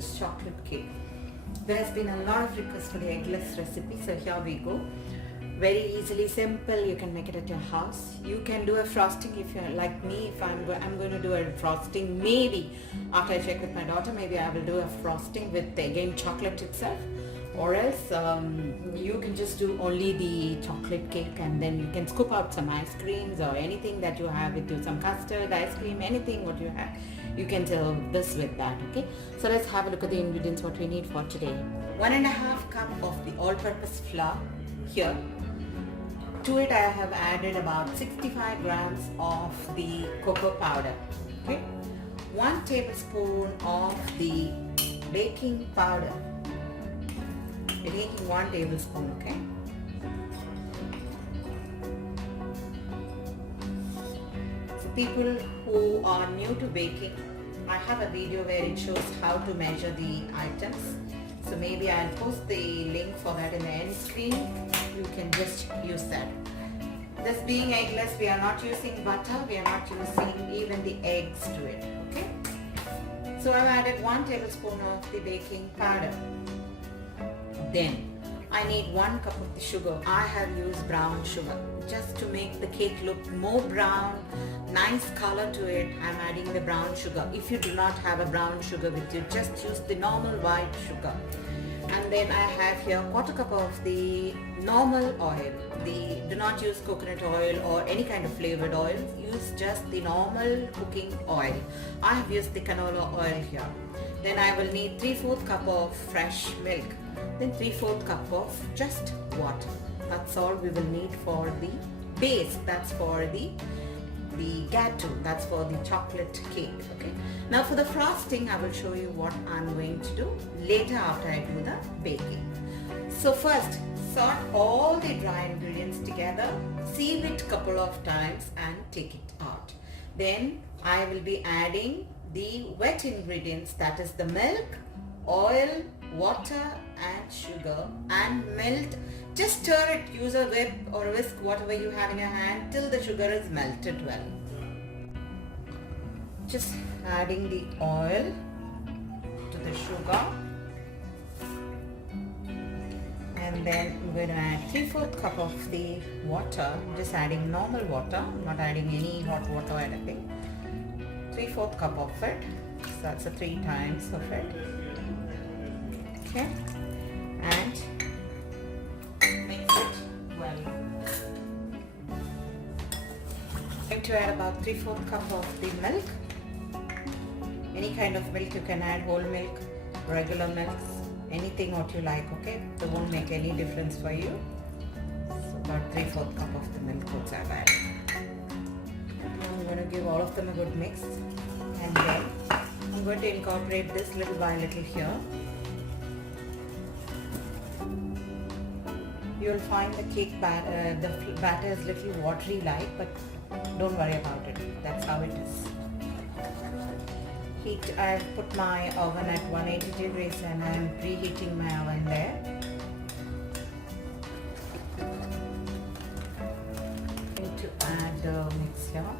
eggless chocolate cake. There has been a lot of requests for the eggless recipe, so here we go. Very easily, simple. You can make it at your house. You can do a frosting if you're like me. If I'm going to do a frosting, maybe after I check with my daughter, maybe I will do a frosting with again chocolate itself. Or else you can just do only the chocolate cake, and then you can scoop out some ice creams or anything that you have with you, some custard, ice cream, anything what you have. You can do this with that, okay? So let's have a look at the ingredients what we need for today. 1.5 cup of the all-purpose flour here. To it I have added about 65 grams of the cocoa powder, okay? 1 tablespoon of the baking powder. We're taking 1 tablespoon, okay? So people who are new to baking, I have a video where it shows how to measure the items. So maybe I'll post the link for that in the end screen. You can just use that. This being eggless, we are not using butter, we are not using even the eggs to it, okay? So I've added 1 tablespoon of the baking powder. Then I need 1 cup of the sugar. I have used brown sugar just to make the cake look more brown, nice color to it. I'm adding the brown sugar. If you do not have a brown sugar with you, just use the normal white sugar. And then I have here 1/4 cup of the normal oil. Do not use coconut oil or any kind of flavored oil. Use just the normal cooking oil. I have used the canola oil here. Then I will need 3/4 cup of fresh milk. Then 3/4 cup of just water. That's all we will need for the base. That's for the gâteau. That's for the chocolate cake. Okay. Now for the frosting, I will show you what I'm going to do later after I do the baking. So first, sort all the dry ingredients together, sieve it couple of times and take it out. Then I will be adding the wet ingredients, that is the milk, oil, water and sugar, and melt. Just stir it, use a whip or a whisk, whatever you have in your hand, till the sugar is melted well. Just adding the oil to the sugar, and then I'm going to add 3/4 cup of the water. I'm just adding normal water, I'm not adding any hot water or anything. 3/4 cup of it, so that's a 3 times of it. Okay, and mix it well. I'm going to add about 3/4 cup of the milk. Any kind of milk you can add, whole milk, regular milks, anything what you like, okay? It won't make any difference for you. So about 3/4 cup of the milk which I've added. I'm going to give all of them a good mix, and then I'm going to incorporate this little by little here. You'll find the cake batter is little watery like, but don't worry about it. That's how it is. Heat, I've put my oven at 180 degrees and I'm preheating my oven there. Going to add the mix here.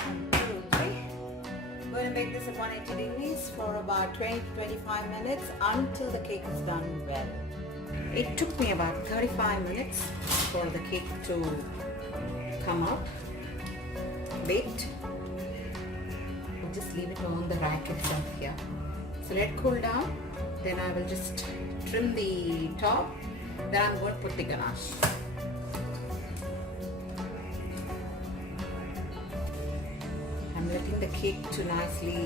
1, 2, 3. I'm going to make this at 180 degrees for about 20 to 25 minutes until the cake is done well. It took me about 35 minutes for the cake to come out. Baked. I'll just leave it on the rack itself here. So let it cool down. Then I will just trim the top. Then I'm going to put the ganache. I'm letting the cake to nicely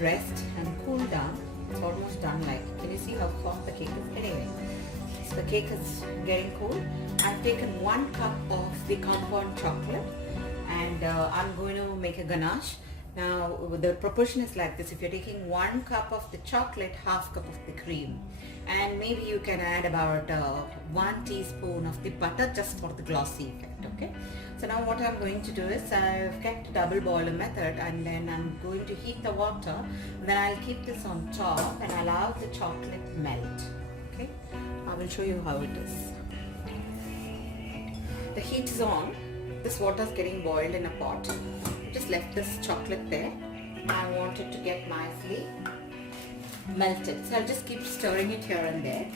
rest and cool down. It's almost done. Like, can you see how soft the cake is? Anyway, so the cake is getting cool. I've taken 1 cup of the compound chocolate. And I'm going to make a ganache. Now the proportion is like this. If you're taking 1 cup of the chocolate, 1/2 cup of the cream, and maybe you can add about 1 teaspoon of the butter just for the glossy effect, okay? So now what I'm going to do is I've kept a double boiler method, and then I'm going to heat the water. Then I'll keep this on top and allow the chocolate melt, okay? I will show you how it is. The heat is on. This water is getting boiled in a pot. Just left this chocolate there. I want it to get nicely melted. So I'll just keep stirring it here and there.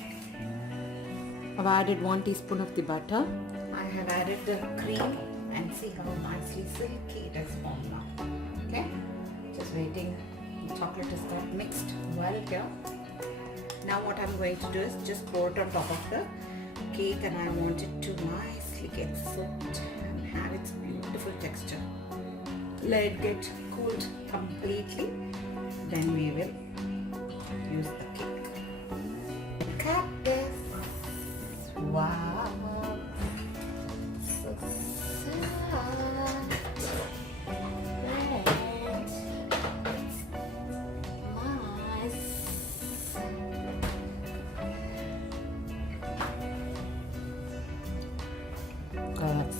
I've added 1 teaspoon of the butter. I have added the cream and see how nicely silky it has formed now. Okay, just waiting. The chocolate is got mixed well here. Now what I'm going to do is just pour it on top of the cake, and I want it to nicely get soaked and have its beautiful texture. Let it get cooled completely, then we will use the cake. Look at this. Wow, so sad. Nice.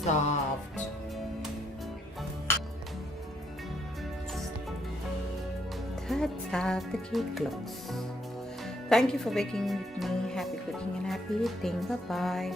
Soft. That's how the cake looks. Thank you for baking with me. Happy cooking and happy eating. Bye bye.